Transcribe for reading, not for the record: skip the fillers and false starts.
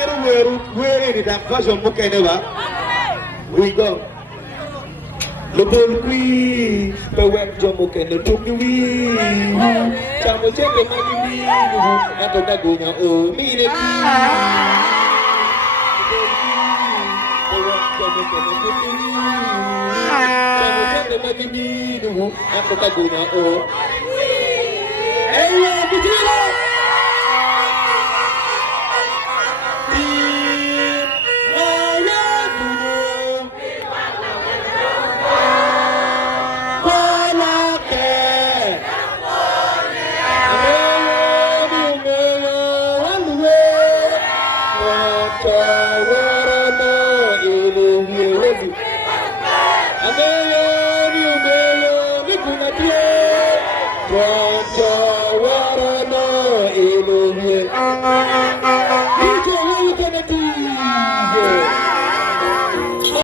Where did that person book anywhere? We go. The ball queen, the web jump and the took the wheel. Some will check the money, and the Gaguna, oh, me, the web jump and the took the wheel. Some will check the money, and the Gaguna, oh. Hey, Pronto,